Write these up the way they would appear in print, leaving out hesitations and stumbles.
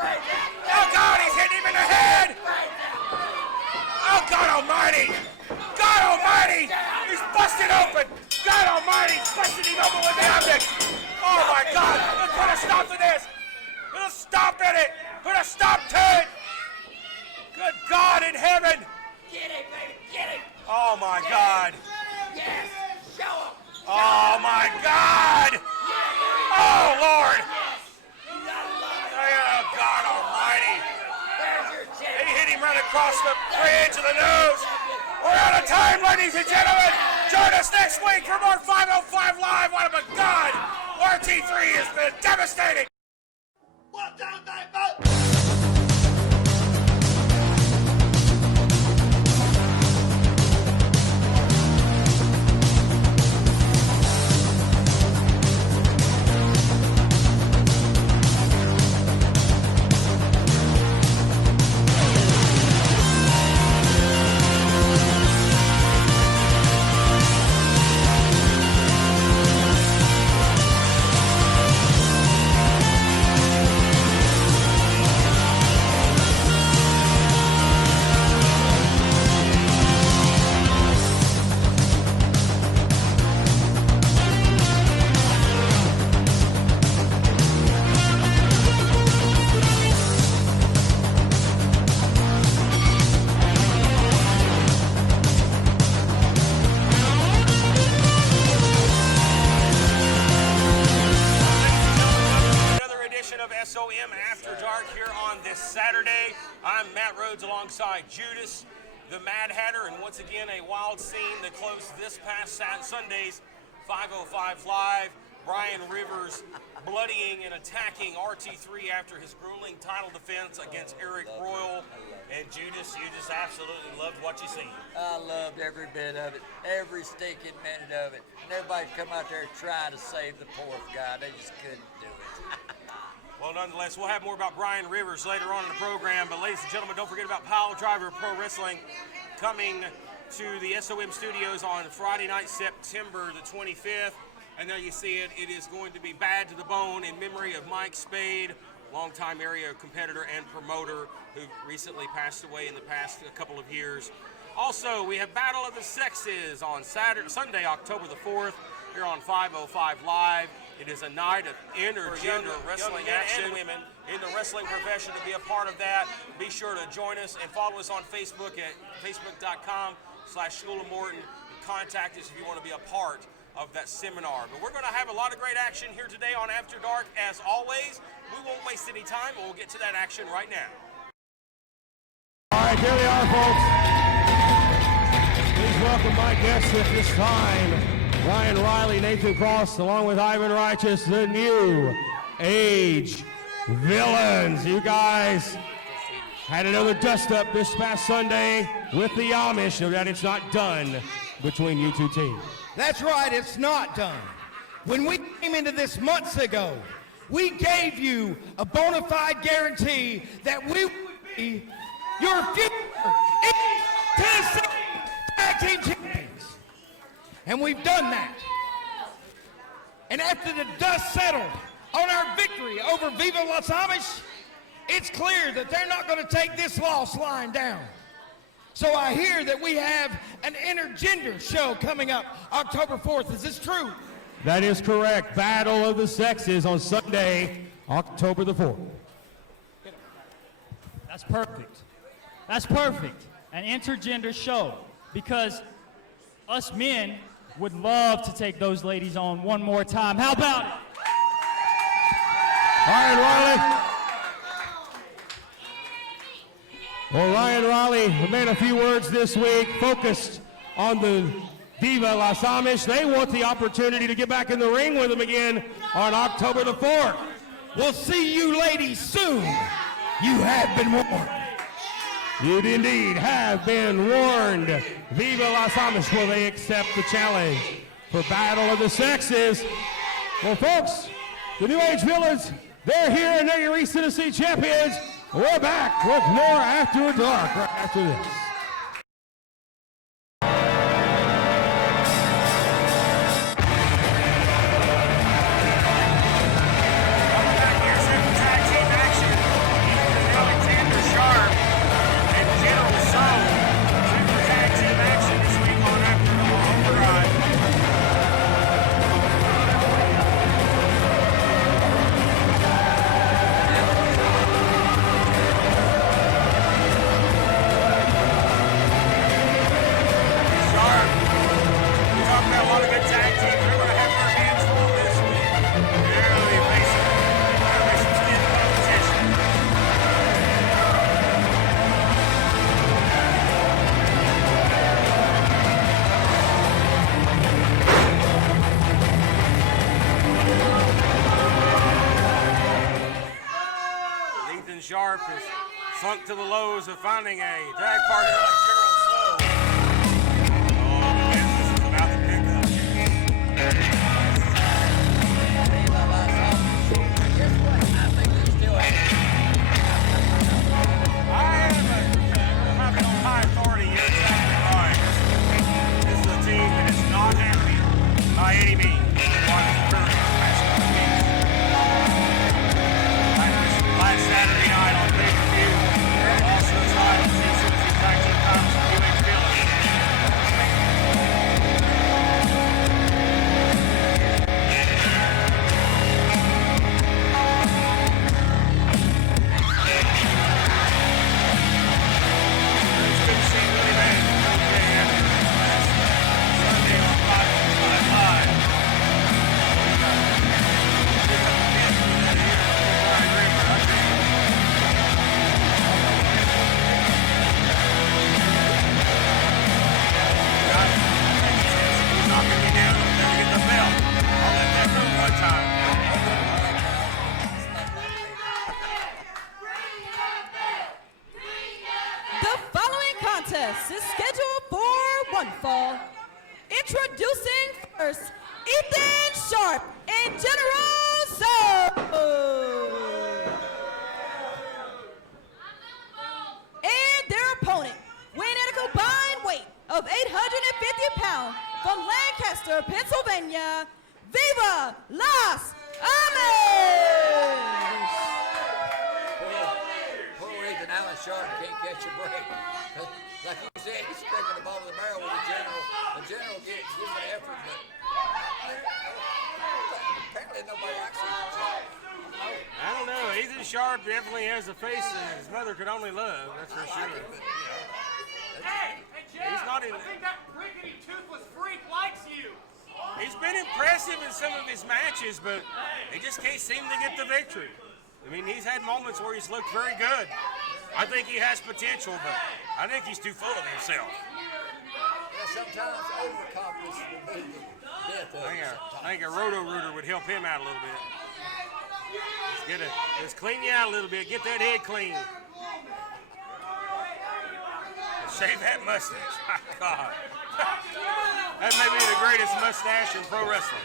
Oh, God, he's hitting him in the head! Oh, God almighty! God almighty! He's busted open! God almighty! He's busting him open with the object! Oh, my God! Let's put a stop to this! Put a stop in it! Put a stop to it! Good God in heaven! Get him, baby! Get him! Oh, my God! Yes! Show him! Oh, my God! Oh, Lord! Oh, God almighty! He hit him right across the bridge of the nose! We're out of time, ladies and gentlemen! Join us next week for more 505 Live! What a God! RT3 has been devastating! 1, 2, 3, 4! SOM Afterdark here on this Saturday. I'm Matt Rhodes alongside Judas, the Mad Hatter, and once again a wild scene that closed this past Sunday's 505 Live. Brian Rivers bloodying and attacking RT3 after his grueling title defense against Eric Royal. And Judas, you just absolutely loved what you seen. I loved every bit of it, every stinking minute of it. And everybody come out there trying to save the poor guy. They just couldn't do it. Well, nonetheless, we'll have more about Brian Rivers later on in the program. But ladies and gentlemen, don't forget about Pile Driver Pro Wrestling coming to the SOM studios on Friday night, September the 25th. And there you see it. It is going to be Bad to the Bone in memory of Mike Spade, longtime area competitor and promoter who recently passed away in the past couple of years. Also, we have Battle of the Sexes on Sunday, October the 4th, here on 505 Live. It is a night of intergender wrestling action and women in the wrestling profession. To be a part of that, be sure to join us and follow us on Facebook at facebook.com/School of Morton. And contact us if you want to be a part of that seminar. But we're going to have a lot of great action here today on After Dark. As always, we won't waste any time, but we'll get to that action right now. All right, here they are, folks. Please welcome my guests at this time. Ryan Riley, Nathan Cross, along with Ivan Righteous, the New Age Villains. You guys had another dust-up this past Sunday with the Amish. No doubt it's not done between you two teams. That's right, it's not done. When we came into this months ago, we gave you a bona fide guarantee that we would be your future Tennessee Tag Team Champions. And we've done that. And after the dust settled on our victory over Viva Las Amish, it's clear that they're not going to take this loss lying down. So I hear that we have an intergender show coming up October 4th. Is this true? That is correct. Battle of the Sexes on Sunday, October the 4th. That's perfect. That's perfect. An intergender show, because us men would love to take those ladies on one more time. How about it? All right, Riley. Well, Ryan Riley made a few words this week, focused on the Viva Las Amish. They want the opportunity to get back in the ring with them again on October the 4th. We'll see you ladies soon. You have been warned. You indeed have been warned. Viva Las Amish, will they accept the challenge for Battle of the Sexes? Well, folks, the New Age Villains, they're here and they're your East Tennessee champions. We're back with more After Dark right after this. Ethan Sharp has sunk to the lows of finding a tag partner like General Slow. Oh, the business is about to pick up. I'm not on high authority. You're exactly right. This is a team that is not happy by any means. Last Saturday night on pay-per-view, also tied to the tag team titles from UH Village. It's good to see Willie Mays okay after Sunday on 5 Live. Knocking me down, I'm gonna get the belt. I'll let that go one time. The following contest is scheduled for one fall. Introducing first, Ethan Sharp and General Soul. And their opponent, weighing at a combined weight of 850 pounds, from Lancaster, Pennsylvania, Viva Las Ames! Poor Ethan Allen Sharp can't catch a break. Like you said, he's sticking the ball to the barrel with the general. The general gives an effort, but apparently nobody likes Ethan Sharp. I don't know. Ethan Sharp definitely has a face that his mother could only love. That's for sure. He's not in. I think that rickety toothless freak likes you. He's been impressive in some of his matches, but they just can't seem to get the victory. I mean, he's had moments where he's looked very good. I think he has potential, but I think he's too full of himself. Yeah, sometimes overconfidence will be the death of him. I think a roto-rooter would help him out a little bit. Just clean you out a little bit. Get that head clean. Shave that mustache. My God. That may be the greatest mustache in pro wrestling.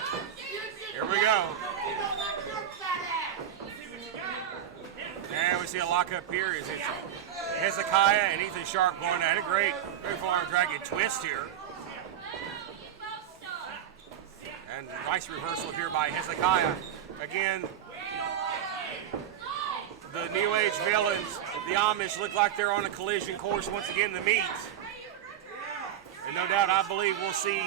Here we go. And we see a lockup here. It's Hezekiah and Ethan Sharp going at it. Great forearm dragon twist here. And nice reversal here by Hezekiah. Again, the New Age villains, the Amish, look like they're on a collision course once again to meet. And no doubt, I believe we'll see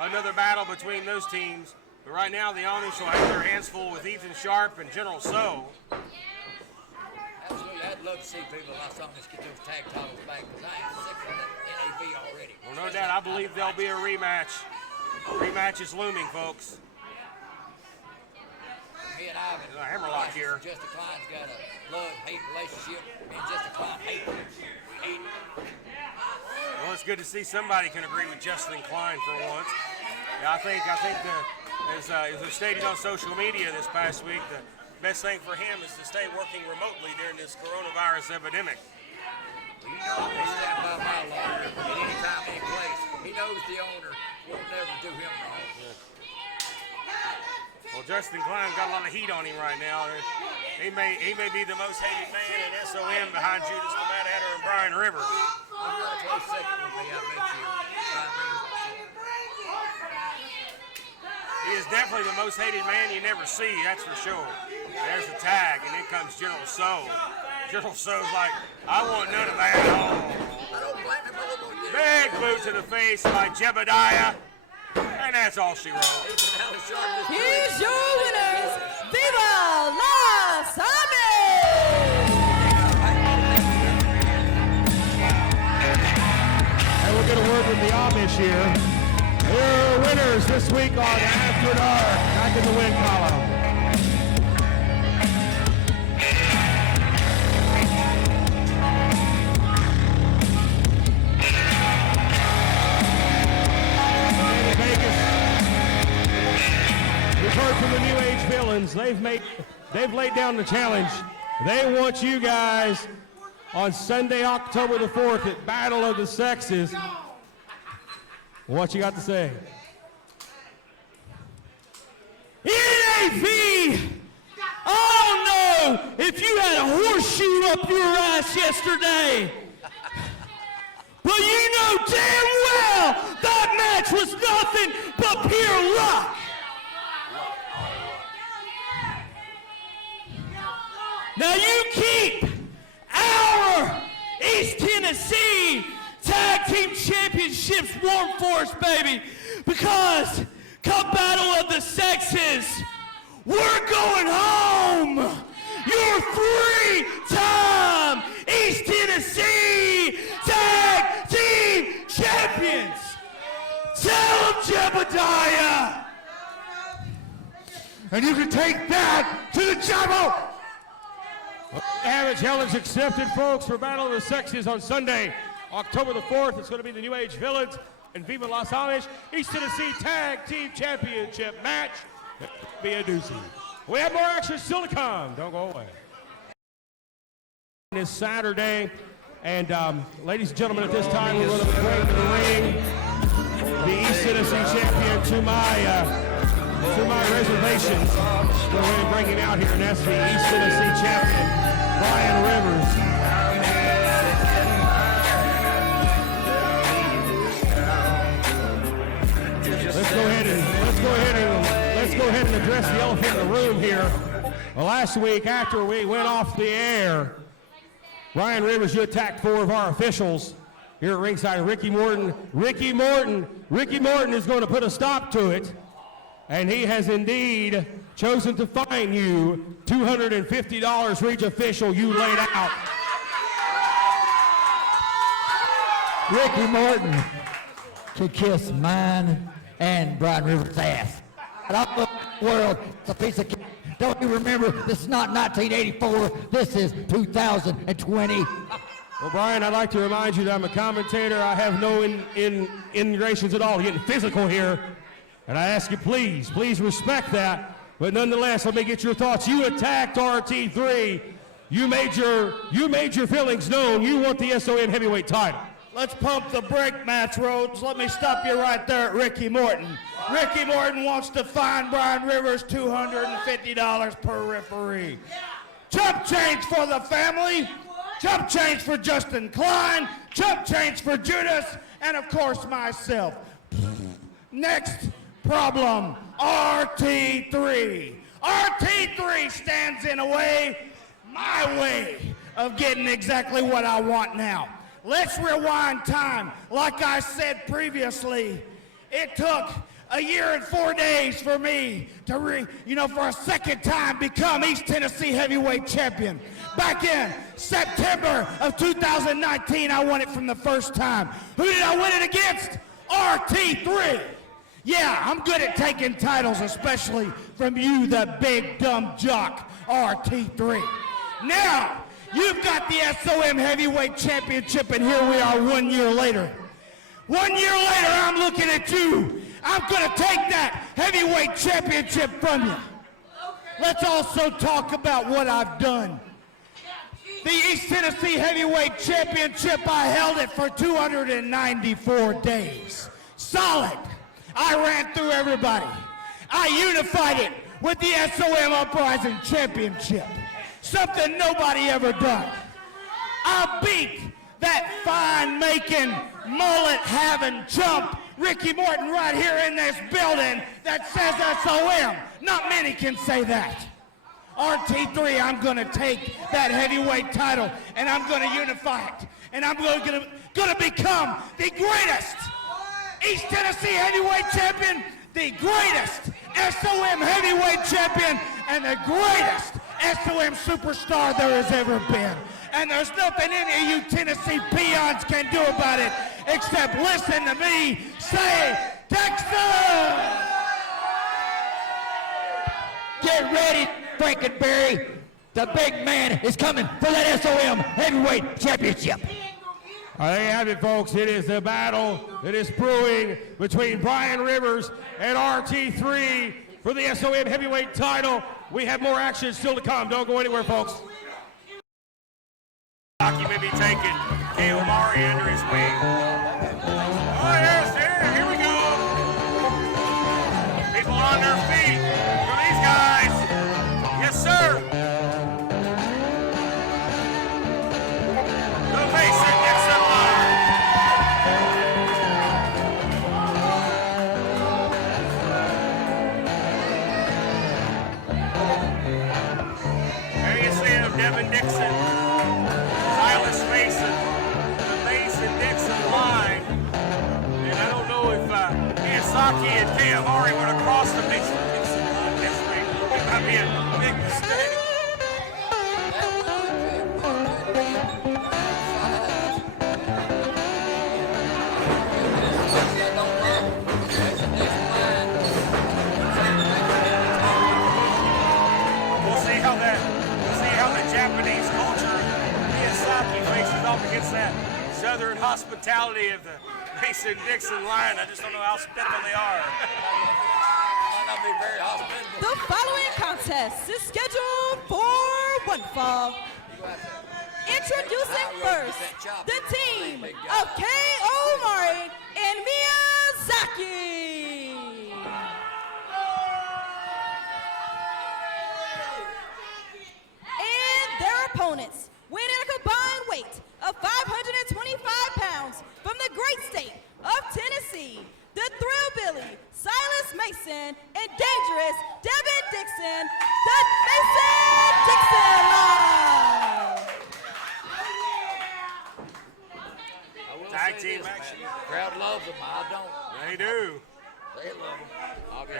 another battle between those teams. But right now, the Amish will have their hands full with Ethan Sharp and General So. Absolutely, I'd love to see people like Amish get those tag titles back because I am sick of the NAV already. Well, no doubt, I believe there'll be a rematch. Rematch is looming, folks. Me and Ivan, There's a hammerlock here. Justin Klein's got a love-hate relationship. Me and Justin Klein hate him. We hate him. Well, it's good to see somebody can agree with Justin Klein for once. Yeah, I think as was stated on social media this past week, the best thing for him is to stay working remotely during this coronavirus epidemic. You know, I stand by my lawyer at any time, any place. He knows the owner will never do him wrong. Well, Justin Klein got a lot of heat on him right now. He may be the most hated man in SOM behind Judas the Mad Hatter and Brian Rivers. I'm not a close second with me, I bet you. He is definitely the most hated man you never see, that's for sure. There's the tag, and in comes General So. General So's like, I want none of that at all. I don't blame him a little bit. Big boot to the face by Jebediah. And that's all she wrote. Here's your winners, Viva Las Ames! And we'll get a word from the Amish here. Your winners this week on Afterdark, back in the win column. We've heard from the New Age villains. They've laid down the challenge They want you guys on Sunday, October the 4th at Battle of the Sexes. What you got to say? NAV! I don't know if you had a horseshoe up your ass yesterday, but you know damn well that match was nothing but pure luck. Now you keep our East Tennessee Tag Team Championships warm for us, baby, because come Battle of the Sexes, we're going home. You're three-time East Tennessee Tag Team Champions. Tell them, Jebediah. And you can take that to the chapel. Have a challenge accepted, folks, for Battle of the Sexes on Sunday, October the 4th. It's going to be the New Age Villains and Viva Las Amish East Tennessee Tag Team Championship match. Be a doozy. We have more action still to come. Don't go away. This Saturday, and ladies and gentlemen, at this time we're going to bring to the ring the East Tennessee champion to my reservations. We're going to bring him out here, and that's the East Tennessee champion, Brian Rivers. Let's go ahead and address the elephant in the room here. Well, last week after we went off the air, Brian Rivers, you attacked 4 of our officials here at ringside. Ricky Morton is going to put a stop to it, and he has indeed chosen to fine you $250 for each official you laid out. Ricky Morton could kiss mine and Brian Rivers' ass. And all over the world, it's a piece of cake. Don't you remember, this is not 1984, this is 2020. Well, Brian, I'd like to remind you that I'm a commentator. I have no integrations at all. You're getting physical here. And I ask you, please respect that. But nonetheless, let me get your thoughts. You attacked RT3. You made your feelings known. You want the SOM heavyweight title. Let's pump the brake, Match Rhodes. Let me stop you right there at Ricky Morton. Ricky Morton wants to fine Brian Rivers $250 per referee. Chump change for the family. Chump change for Justin Klein. Chump change for Judas. And, of course, myself. Next problem, RT3. RT3 stands in my way of getting exactly what I want now. Let's rewind time. Like I said previously, it took a year and 4 days for me to, for a second time become East Tennessee heavyweight champion. Back in September of 2019, I won it from the first time. Who did I win it against? RT3. Yeah, I'm good at taking titles, especially from you, the big dumb jock, RT3. Now, you've got the SOM Heavyweight Championship, and here we are 1 year later. 1 year later, I'm looking at you. I'm going to take that Heavyweight Championship from you. Let's also talk about what I've done. The East Tennessee Heavyweight Championship, I held it for 294 days. Solid. I ran through everybody. I unified it with the SOM Uprising Championship. Something nobody ever done. I beat that fine-making, mullet-having chump, Ricky Morton, right here in this building that says SOM. Not many can say that. RT3, I'm going to take that heavyweight title, and I'm going to unify it. And I'm going to become the greatest East Tennessee heavyweight champion, the greatest SOM heavyweight champion, and the greatest SOM superstar there has ever been. And there's nothing any of you Tennessee peons can do about it except listen to me say, Texas! Get ready, Frankenberry. The big man is coming for that SOM heavyweight championship. There you have it, folks. It is the battle that is brewing between Brian Rivers and RT3 for the SOM heavyweight title. We have more action still to come. Don't go anywhere, folks. Miyazaki may be taking Kay Omari under his wing. Oh, yes, here we go. People on their feet for these guys. Yes, sir. The Mason Dixon line. There you see him, Devin Dixon, Silas Mason, the Mason Dixon line. And I don't know if Miyazaki and Kay Omari went across the Mason Dixon line this week. It might be a big mistake. Japanese culture. Miyazaki faces off against that southern hospitality of the Mason-Dixon line. I just don't know how spiteful they are. Might not be very hospitable. The following contest is scheduled for one fall. Introducing first, the team of Kay Omari and Miyazaki. And their opponents, weighing a combined weight of 525 pounds from the great state of Tennessee, the Thrillbilly, Silas Mason, and dangerous Devin Dixon, the Mason-Dixon line. Tag team action. Crowd loves them. I don't. They do. They love them.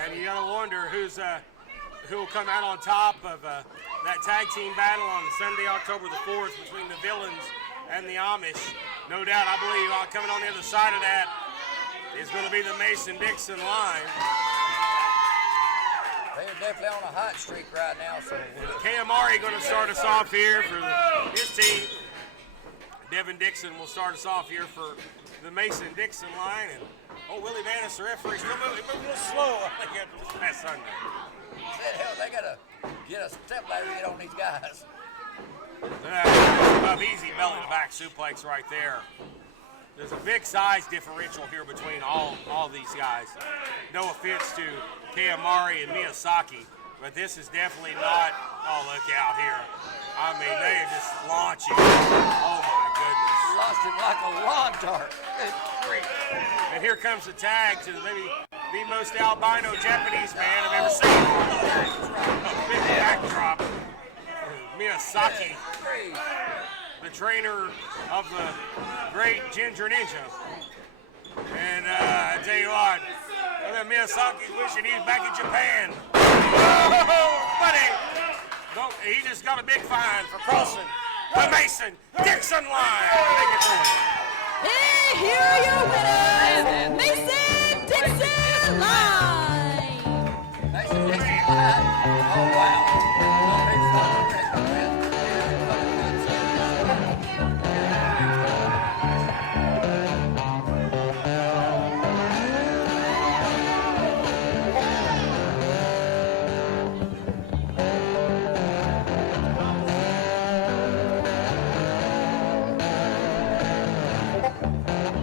And you gotta wonder who will come out on top of that tag team battle on Sunday, October the 4th between the Villains and the Amish. No doubt, I believe coming on the other side of that is going to be the Mason-Dixon line. They're definitely on a hot streak right now. So Kay Omari going to start us off here for his team. Devin Dixon will start us off here for the Mason-Dixon line. And Willie Manis, the referee, still moving a little slow, I think, after this past Sunday. said, hell, they got to get a step ladder to get on these guys. Easy belly to back suplex right there. There's a big size differential here between all these guys. No offense to Kay Omari and Miyazaki, but this is definitely not, oh, look out here. I mean, they are just launching. Oh, my goodness. Lost him like a lawn dart. And here comes the tag to maybe the most albino Japanese man I've ever seen. A big backdrop. Miyazaki, the trainer of the great Ginger Ninja. And I tell you what, Miyazaki's wishing he's back in Japan. Oh, buddy! He just got a big fine for crossing the Mason-Dixon line. And here are your winners, Mason-Dixon line. Mason-Dixon line. Oh, wow.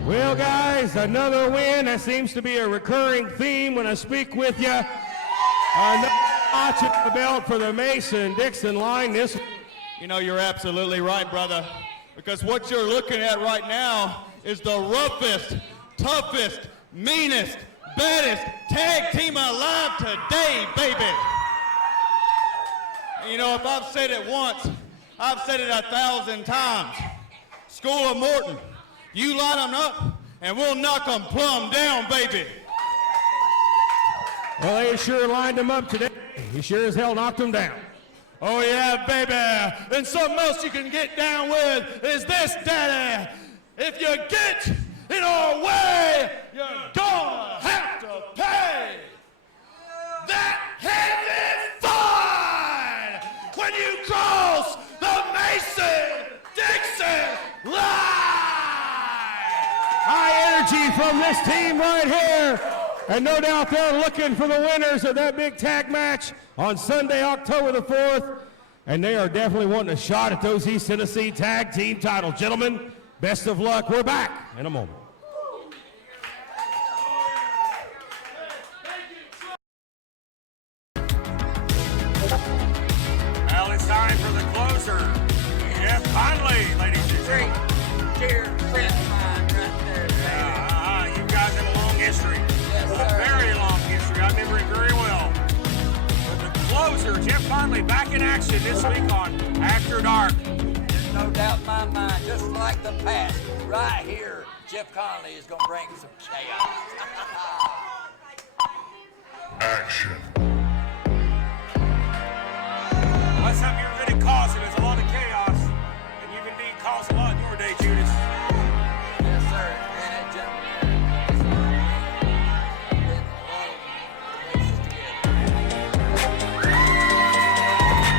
Well, guys, another win. That seems to be a recurring theme when I speak with you. Another notch at the belt for the Mason-Dixon line. You know, you're absolutely right, brother, because what you're looking at right now is the roughest, toughest, meanest, baddest tag team alive today, baby. And you know, if I've said it once, I've said it 1,000 times. School of Morton, you line them up, and we'll knock them plumb down, baby. Well, they sure lined them up today. He sure as hell knocked them down. Oh, yeah, baby. And something else you can get down with is this, daddy. If you get in our way, you're gonna have to pay that heavy fine when you cross the Mason-Dixon line. High energy from this team right here. And no doubt they're looking for the winners of that big tag match on Sunday, October the 4th. and they are definitely wanting a shot at those East Tennessee Tag Team titles. Gentlemen, best of luck. We're back in a moment. Well, it's time for the closer, Jeff Conley, ladies and gentlemen. Dear friend of mine right there. You guys have a long history. Yes, A sir. very long history. I remember it very well. But the closer, Jeff Conley, back in action this week on After Dark. There's no doubt in my mind, just like the past, right here, Jeff Conley is going to bring some chaos. Action. That's something you're really causing. There's a lot of chaos. And you've indeed caused a lot in your day, Judas. Yes, sir. And that gentleman did a lot of places together.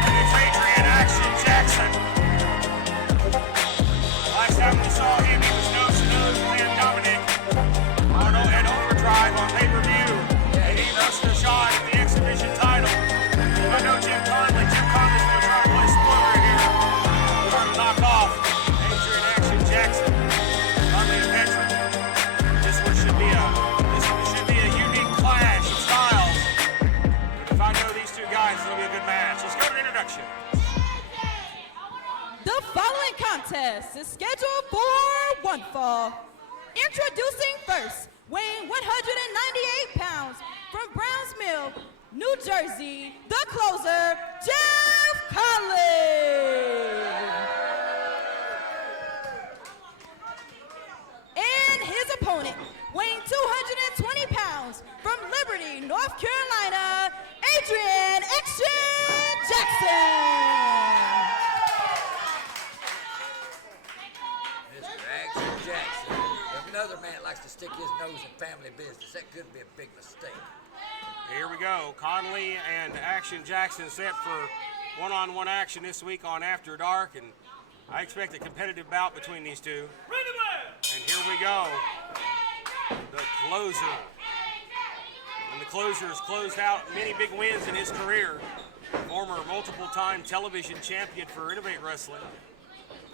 And it's Adrian Action Jackson. Last time we saw him, he was nose-to-nose with Ian Dominic at Overdrive on pay-per-view. And he lost a shot at the exhibition title. I know Jim Conley's going to try to play spoiler here. Trying to knock off Adrian Action Jackson. Conley, a veteran. This one should be a unique clash of styles. But if I know these two guys, it'll be a good match. Let's go to introduction. The following contest is scheduled for one fall. Introducing first, weighing 198 pounds from Browns Mill, New Jersey, the closer, Jeff Conley. And his opponent, weighing 220 pounds from Liberty, North Carolina, Adrian Action Jackson. Mr. Action Jackson. If another man likes to stick his nose in family business, that could be a big mistake. Here we go. Conley and Action Jackson set for one-on-one action this week on After Dark, and I expect a competitive bout between these two. And here we go. The closer. And the closer has closed out many big wins in his career. Former multiple-time television champion for Innovate Wrestling.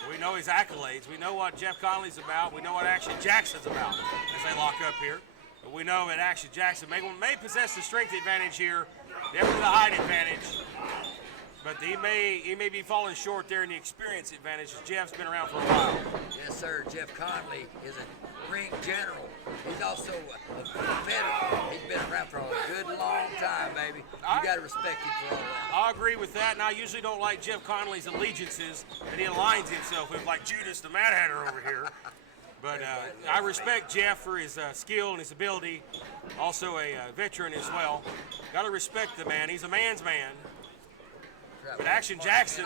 We know his accolades. We know what Jeff Conley's about. We know what Action Jackson's about as they lock up here. But we know that Action Jackson may possess the strength advantage here, definitely the height advantage. But he may be falling short there in the experience advantage, as Jeff's been around for a while. Yes, sir. Jeff Conley is a ring general. He's also a veteran. He's been around for a good long time, baby. You got to respect him for all that. I agree with that, and I usually don't like Jeff Conley's allegiances that he aligns himself with, like Judas the Mad Hatter over here. But I respect Jeff for his skill and his ability. Also a veteran as well. Got to respect the man. He's a man's man. But Action Jackson,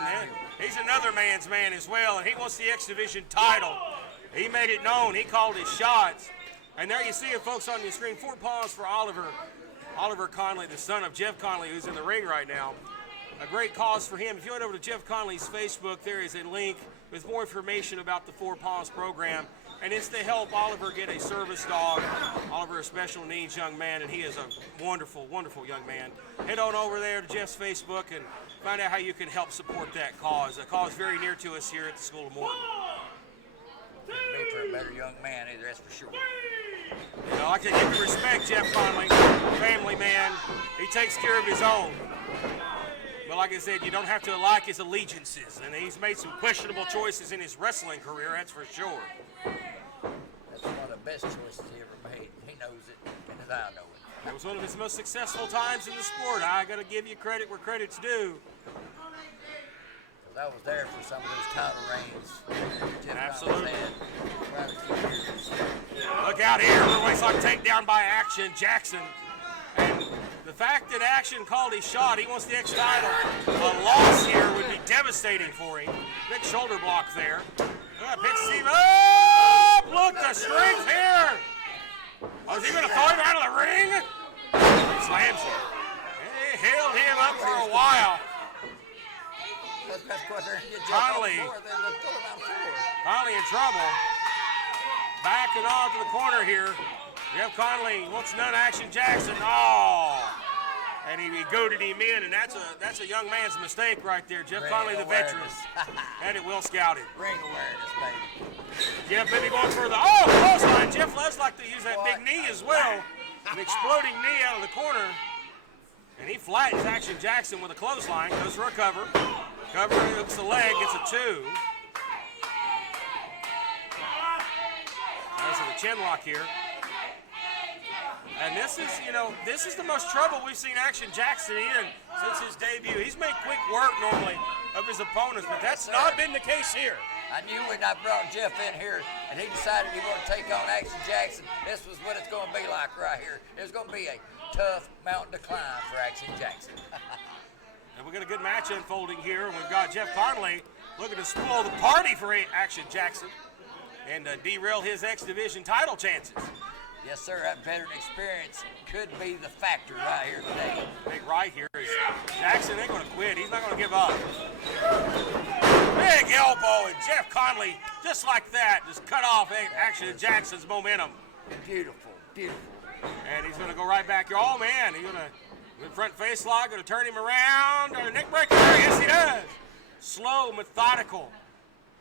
he's another man's man as well, and he wants the X Division title. He made it known. He called his shots. And there you see it, folks, on your screen. 4 paws for Oliver Conley, the son of Jeff Conley, who's in the ring right now. A great cause for him. If you head over to Jeff Conley's Facebook, there is a link with more information about the 4 Paws program. And it's to help Oliver get a service dog. Oliver, a special needs young man, and he is a wonderful, wonderful young man. Head on over there to Jeff's Facebook and find out how you can help support that cause. A cause very near to us here at the School of Morton. Made for a better young man, either, that's for sure. You know, I can give you respect, Jeff Conley, family man. He takes care of his own. But like I said, you don't have to like his allegiances, and he's made some questionable choices in his wrestling career, that's for sure. That's one of the best choices he ever made. He knows it, and as I know it. It was one of his most successful times in the sport. I got to give you credit where credit's due. Because I was there for some of those title reigns. Absolutely. Quite a few years. Look out here. Everybody's like takedown by Action Jackson. And the fact that Action called his shot, he wants the X title. A loss here would be devastating for him. Big shoulder block there. Picks him up. Look, the strength here. Oh, is he going to throw him out of the ring? He slams him. He held him up for a while. Conley in trouble. Backing off to the corner here. Jeff Conley wants none. Action Jackson. Oh. And he goaded him in, and that's a young man's mistake right there. Jeff Ring Conley, the veteran, awareness. had it well scouted. Ring awareness, baby. Jeff maybe going further. Oh, clothesline. Jeff loves like to use that big knee as well. An exploding knee out of the corner. And he flattens Action Jackson with a clothesline. Goes for a cover. Cover, hooks the leg, gets a 2. There's a chin lock here. And this is the most trouble we've seen Action Jackson in since his debut. He's made quick work normally of his opponents, but that's not been the case here. I knew when I brought Jeff in here and he decided he wanted to take on Action Jackson, this was what it's going to be like right here. It's going to be a tough mountain to climb for Action Jackson. And we've got a good match unfolding here, and we've got Jeff Conley looking to spoil the party for Action Jackson and derail his X Division title chances. Yes, sir, that veteran experience could be the factor right here today. Big right here is Jackson ain't going to quit. He's not going to give up. Big elbow, and Jeff Conley, just like that, just cut off Action Jackson's momentum. Beautiful, beautiful. And he's going to go right back here. Oh, man, he's going to front face lock, going to turn him around. Or neck breaker. Yes, he does. Slow, methodical,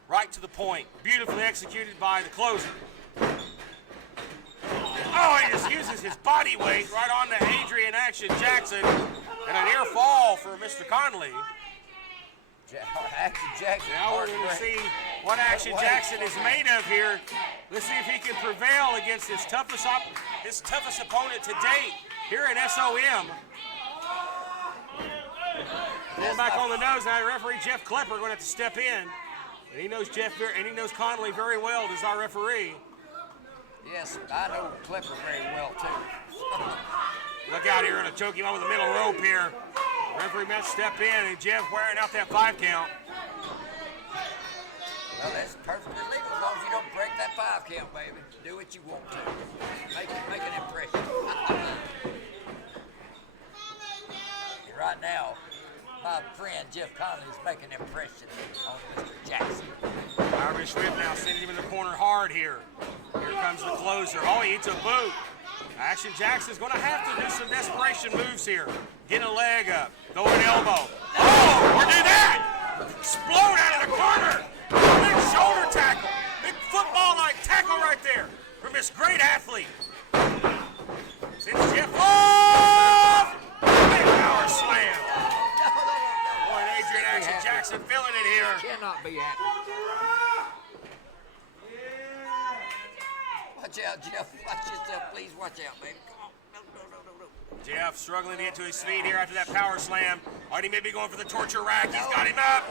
right to the point. Beautifully executed by the closer. Oh, he just uses his body weight right on to Adrian Action Jackson. And a near fall for Mr. Conley. Action Jackson. Now we're going to see what Action Jackson is made of here. Let's see if he can prevail against his toughest opponent to date here in SOM. Going back on the nose now, referee Jeff Klepper going to have to step in. And he knows Conley very well as our referee. Yes, I know Klepper very well too. Look out here, going to choke him over the middle rope here. Referee must step in, and Jeff wearing out that 5 count. Well, that's perfectly legal as long as you don't break that 5 count, baby. Do what you want to. Make an impression. And right now, my friend Jeff Conley is making an impression on Mr. Jackson. Irish whip now sending him in the corner hard here. Here comes the closer. Oh, he eats a boot. Action Jackson's going to have to do some desperation moves here. Get a leg up. Go an elbow. Oh, or do that. Explode out of the corner. Big shoulder tackle. Big football-like tackle right there from this great athlete. Sends Jeff off. Big power slam. Boy, Adrian Action Jackson feeling it here. Cannot be happy. Watch out, Jeff. Watch yourself, please. Watch out, baby. Come on. No. Jeff struggling to get to his feet here after that power slam. Already maybe going for the torture rack. He's got him up.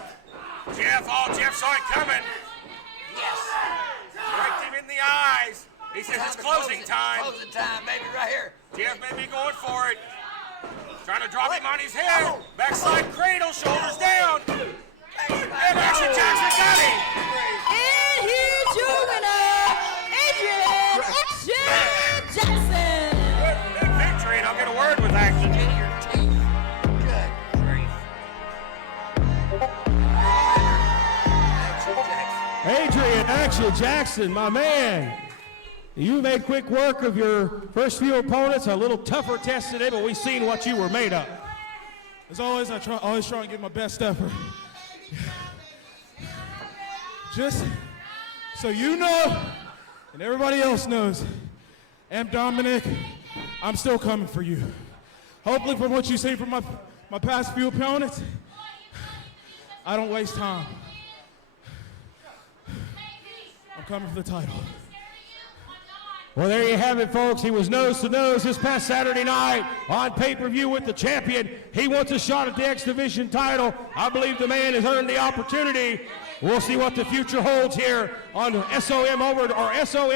Jeff saw it coming. Yes. Raked him in the eyes. He says it's closing time. Closing time, baby, right here. Jeff may be going for it. Trying to drop him on his head. Backside cradle, shoulders down. And Action Jackson got him. And here's your winner, Adrian Action Jackson. Big victory, and I'll get a word with Action. In your teeth. Good grief. Adrian Action Jackson, my man. You made quick work of your first few opponents, a little tougher test today, but we've seen what you were made of. As always, I always try and give my best effort. Just so you know, and everybody else knows, I'm Dominic, I'm still coming for you. Hopefully from what you've seen from my past few opponents, I don't waste time. I'm coming for the title. Well, there you have it, folks. He was nose to nose this past Saturday night on pay-per-view with the champion. He wants a shot at the X Division title. I believe the man has earned the opportunity. We'll see what the future holds here on SOM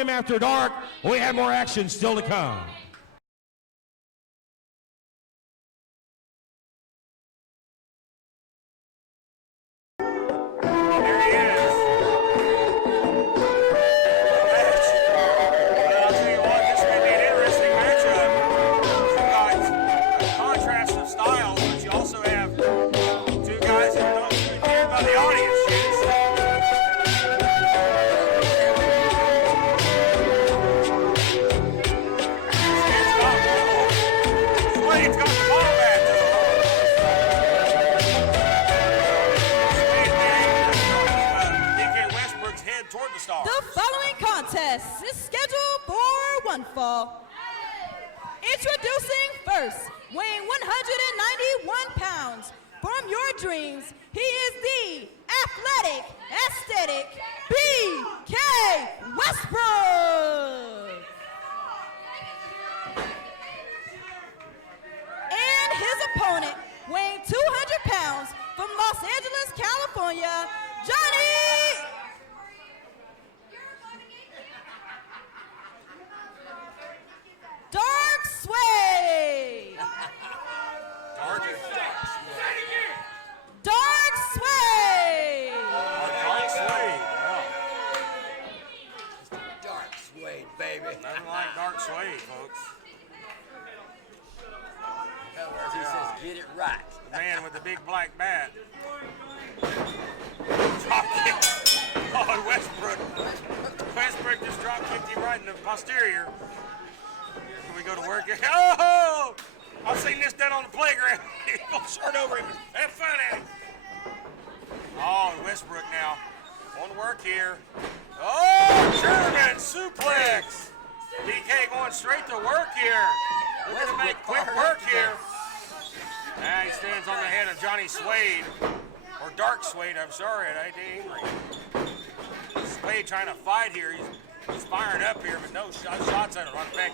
After Dark. We have more action still to come. head toward the stars. The following contest is scheduled for one fall. Introducing first, weighing 191 pounds, from your dreams, he is the athletic, aesthetic B.K. Westbrook. And his opponent, weighing 200 pounds, from Los Angeles, California, Johnny Dark Sway. Dark Sway. Dark Swade. Wow. Dark Swade, baby. Nothing like Dark Swade, folks. In other words, he says, get it right. The man with the big black bat. Drop kick. Oh, Westbrook. Westbrook just drop kicked him right in the posterior. Can we go to work here? Oh! I've seen this done on the playground. Pull shirt over him. Have fun at it. Oh, Westbrook now. On work here. Oh, German suplex. DK going straight to work here. We're going to make quick work here. Now he stands on the head of Johnny Swade. Or Dark Swade, I'm sorry. I ain't angry. Swade trying to fight here. He's firing up here, but no shots on him. On back.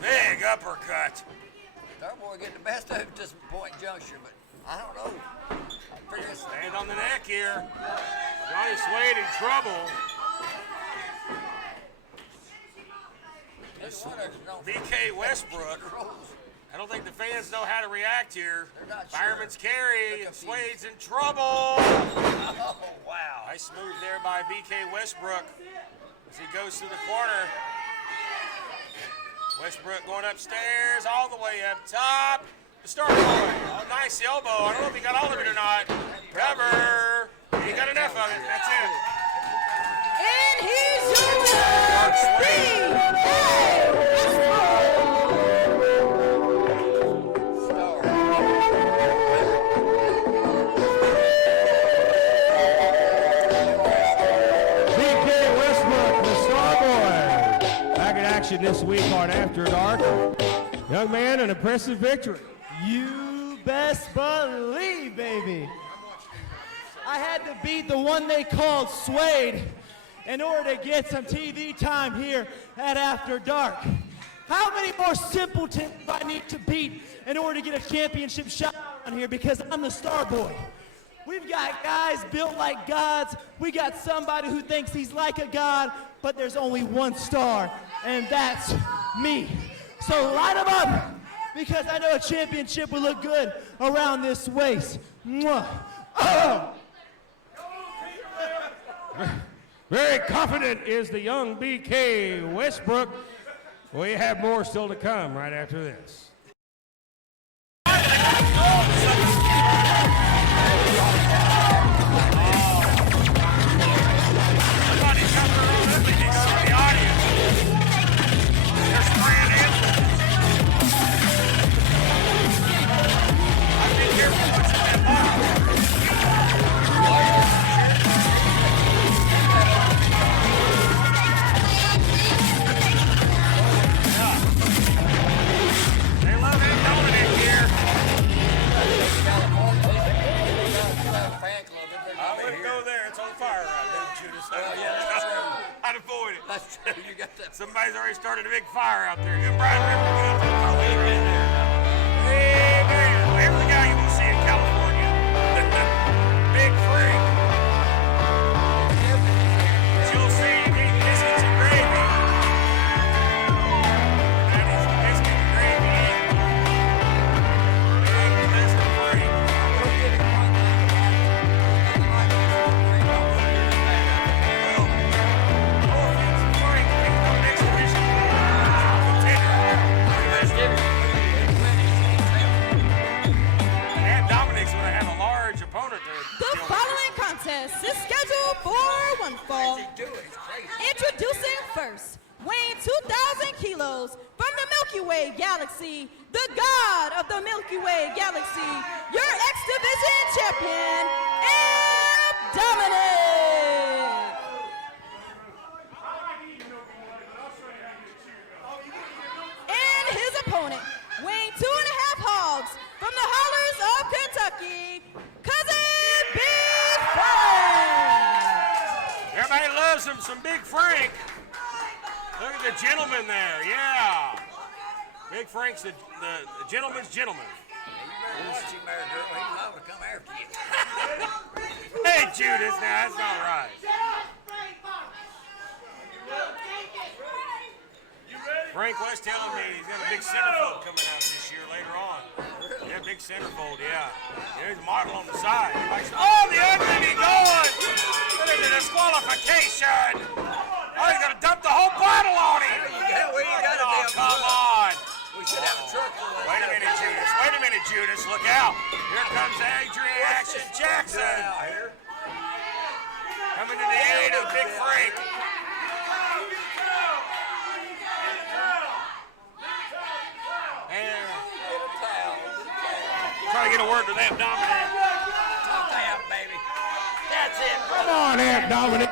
Big uppercut. Starboy getting the best of him at this point juncture, but I don't know. Stand on the neck here. Johnny Swade in trouble. BK Westbrook. I don't think the fans know how to react here. Fireman's carry, and Swade's in trouble. Oh, wow. Nice move there by BK Westbrook as he goes through the corner. Westbrook going upstairs, all the way up top. The Starboy, oh, nice elbow. I don't know if he got all of it or not. Cover. He got enough of it. That's it. And he's your winner, BK Westbrook, the Starboy. Back in action this week on After Dark. Young man, an impressive victory. You best believe, baby. I had to beat the one they called Swade in order to get some TV time here at After Dark. How many more simpletons do I need to beat in order to get a championship shot on here? Because I'm the Starboy. We've got guys built like gods. We got somebody who thinks he's like a god, but there's only one star, and that's me. So light them up, because I know a championship will look good around this waist. Mwah. Oh. Very confident is the young BK Westbrook. We have more still to come right after this. I'd avoid it. That's true. You got that. Somebody's already started a big fire out there. Good Brian River, get out there. Hey, man. Every guy you will see in California. Big freak. You'll see biscuits and gravy. That is biscuit and gravy. Big biscuit freak. The following contest is scheduled for one fall. Introducing first, weighing 2,000 kilos, from the Milky Way galaxy, the god of the Milky Way galaxy, your X Division champion, Dominic. opponent, weighing 2.5 hogs from the hollers of Kentucky, Cousin Big Frank. Everybody loves him, some Big Frank. Look at the gentleman there, yeah. Big Frank's the gentleman's gentleman. You better watch him there, girl. He's liable to come after you. Hey, Judas, now that's not right. Frank was telling me he's got a big centerfold coming out this year later on. Yeah, big centerfold, yeah. There's a model on the side. Oh, the ugly going! Look at the disqualification! Oh, he's gonna dump the whole bottle on him! We ain't got a Oh, damn come truck. on! We should have a truck for that. Wait a minute, Judas. Wait a minute, Judas. Look out. Here comes Adrian Action Jackson. Coming to the aid of Big Frank. And trying to get a word to that, Dominic. Damn, baby. That's it. Come on, Aunt Dominic.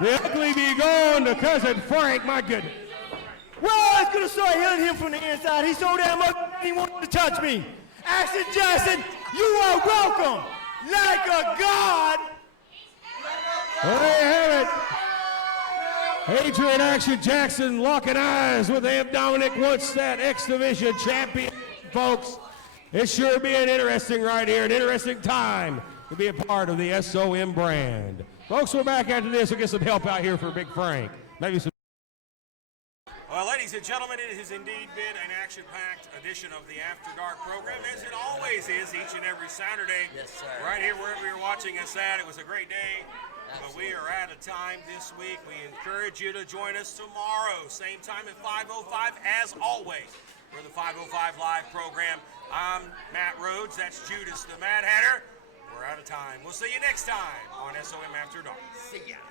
The ugly be going to Cousin Frank, my goodness. Well, I was going to start hitting him from the inside. He's so damn ugly, he wanted to touch me. Action Jackson, you are welcome. Like a god. Well, there you have it. Adrian Action Jackson locking eyes with Aunt Dominic, once that X Division champion, folks. It sure being interesting right here, an interesting time to be a part of the SOM brand. Folks, we're back after this. We'll get some help out here for Big Frank. Maybe some. Well, ladies and gentlemen, it has indeed been an action-packed edition of the After Dark program, as it always is each and every Saturday. Yes, sir. Right here, wherever you're watching us at. It was a great day, but we are out of time this week. We encourage you to join us tomorrow, same time at 5:05, as always, for the 5:05 Live program. I'm Matt Rhodes. That's Judas the Mad Hatter. We're out of time. We'll see you next time on SOM After Dark. See ya.